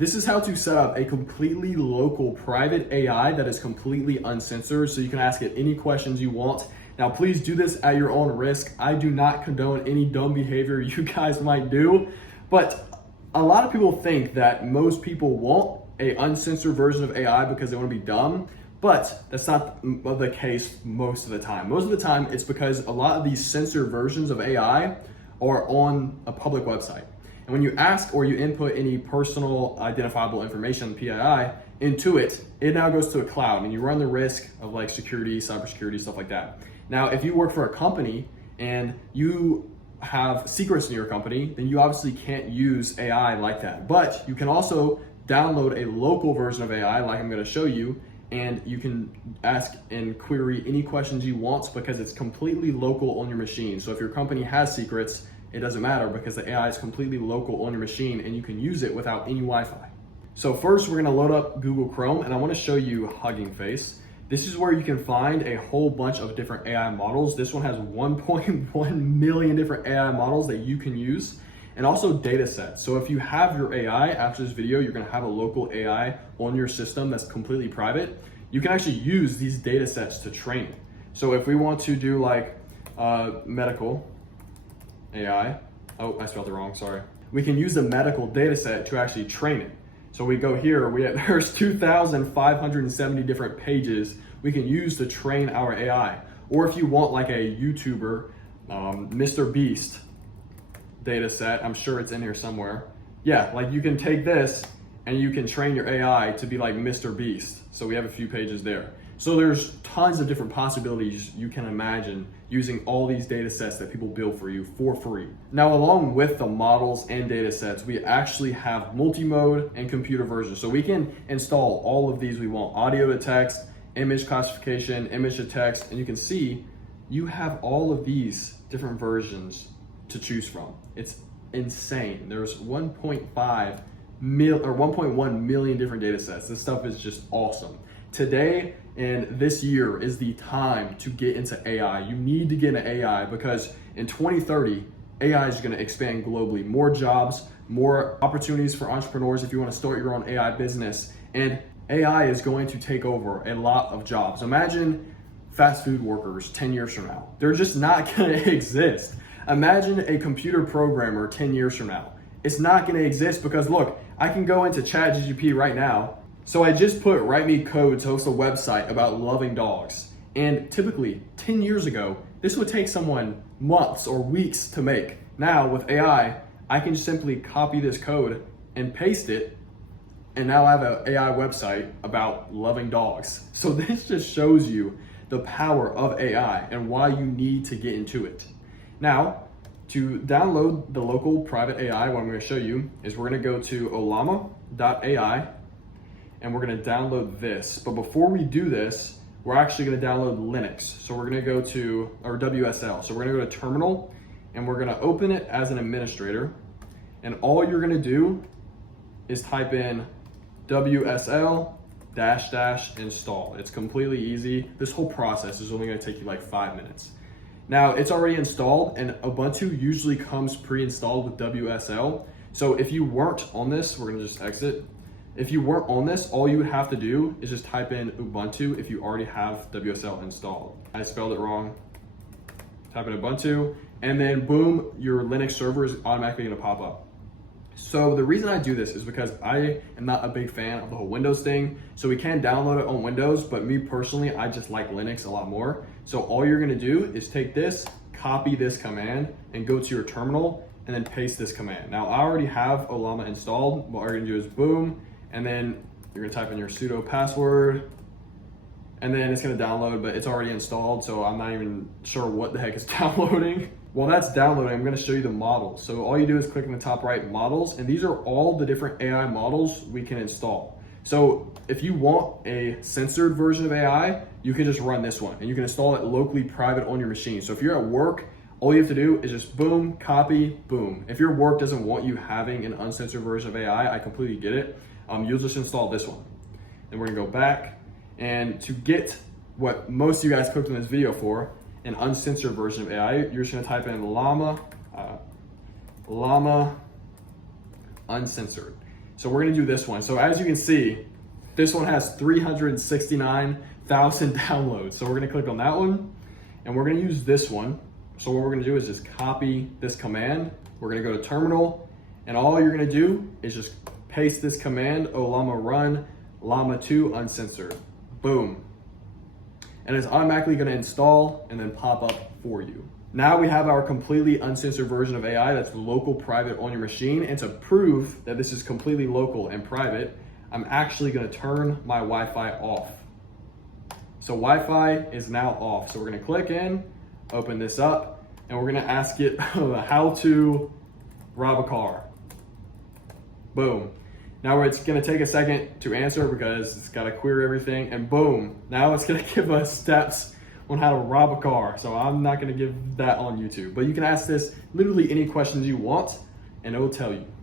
This is how to set up a completely local private AI that is completely uncensored, so you can ask it any questions you want. Now, please do this at your own risk. I do not condone any dumb behavior you guys might do, but a lot of people think that most people want a uncensored version of AI because they want to be dumb, but that's not the case most of the time. Most of the time, it's because a lot of these censored versions of AI are on a public website. And when you ask or you input any personal identifiable information, PII, into it, it now goes to a cloud and you run the risk of like security, cybersecurity, stuff like that. Now, if you work for a company and you have secrets in your company, then you obviously can't use AI like that. But you can also download a local version of AI like I'm gonna show you, and you can ask and query any questions you want because it's completely local on your machine. So if your company has secrets, it doesn't matter because the AI is completely local on your machine and you can use it without any Wi-Fi. So first we're gonna load up Google Chrome and I wanna show you Hugging Face. This is where you can find a whole bunch of different AI models. This one has 1.1 million different AI models that you can use, and also data sets. So if you have your AI after this video, you're gonna have a local AI on your system that's completely private. You can actually use these data sets to train it. So if we want to do like medical AI, oh, I spelled it wrong, sorry. We can use the medical data set to actually train it. So we go here, there's 2,570 different pages we can use to train our AI. Or if you want like a YouTuber, Mr. Beast data set, I'm sure it's in here somewhere. Yeah, like you can take this and you can train your AI to be like Mr. Beast. So we have a few pages there. So there's tons of different possibilities you can imagine using all these data sets that people build for you for free. Now, along with the models and data sets, we actually have multi-mode and computer versions. So we can install all of these we want: audio to text, image classification, image to text, and you can see you have all of these different versions to choose from. It's insane. There's 1.1 million different data sets. This stuff is just awesome. Today and this year is the time to get into AI. You need to get into AI because in 2030, AI is going to expand globally. More jobs, more opportunities for entrepreneurs if you want to start your own AI business. And AI is going to take over a lot of jobs. Imagine fast food workers 10 years from now. They're just not going to exist. Imagine a computer programmer 10 years from now. It's not going to exist because look, I can go into ChatGPT right now. So I just put write me code to host a website about loving dogs. And typically 10 years ago, this would take someone months or weeks to make. Now with AI, I can simply copy this code and paste it. And now I have an AI website about loving dogs. So this just shows you the power of AI and why you need to get into it. Now, to download the local private AI, what I'm going to show you is we're going to go to Ollama.ai and we're going to download this. But before we do this, we're actually going to download Linux. So we're going to go to our WSL. So we're going to go to terminal and we're going to open it as an administrator. And all you're going to do is type in WSL -- install. It's completely easy. This whole process is only going to take you like 5 minutes. Now it's already installed and Ubuntu usually comes pre-installed with WSL. So if you weren't on this, we're gonna just exit. If you weren't on this, all you would have to do is just type in Ubuntu if you already have WSL installed. I spelled it wrong. Type in Ubuntu and then boom, your Linux server is automatically gonna pop up. So the reason I do this is because I am not a big fan of the whole Windows thing. So we can download it on Windows, but me personally, I just like Linux a lot more. So all you're gonna do is take this, copy this command, and go to your terminal, and then paste this command. Now I already have Ollama installed. What you're gonna do is boom, and then you're gonna type in your sudo password, and then it's gonna download, but it's already installed, so I'm not even sure what the heck is downloading. While that's downloading, I'm gonna show you the models. So all you do is click in the top right, models, and these are all the different AI models we can install. So if you want a censored version of AI, you can just run this one, and you can install it locally private on your machine. So if you're at work, all you have to do is just boom, copy, boom. If your work doesn't want you having an uncensored version of AI, I completely get it. You'll just install this one. Then we're gonna go back, and to get what most of you guys clicked on this video for, an uncensored version of AI, you're just gonna type in Llama Uncensored. So we're gonna do this one. So as you can see, this one has 369,000 downloads. So we're gonna click on that one and we're gonna use this one. So what we're gonna do is just copy this command. We're gonna go to terminal and all you're gonna do is just paste this command, Ollama run Llama 2 Uncensored. Boom. And it's automatically gonna install and then pop up for you. Now we have our completely uncensored version of AI that's local private on your machine. And to prove that this is completely local and private, I'm actually gonna turn my Wi-Fi off. So Wi-Fi is now off. So we're gonna click in, open this up, and we're gonna ask it how to rob a car. Boom. Now it's gonna take a second to answer because it's gotta query everything, and boom. Now it's gonna give us steps on how to rob a car. So I'm not gonna give that on YouTube, but you can ask this literally any questions you want and it will tell you.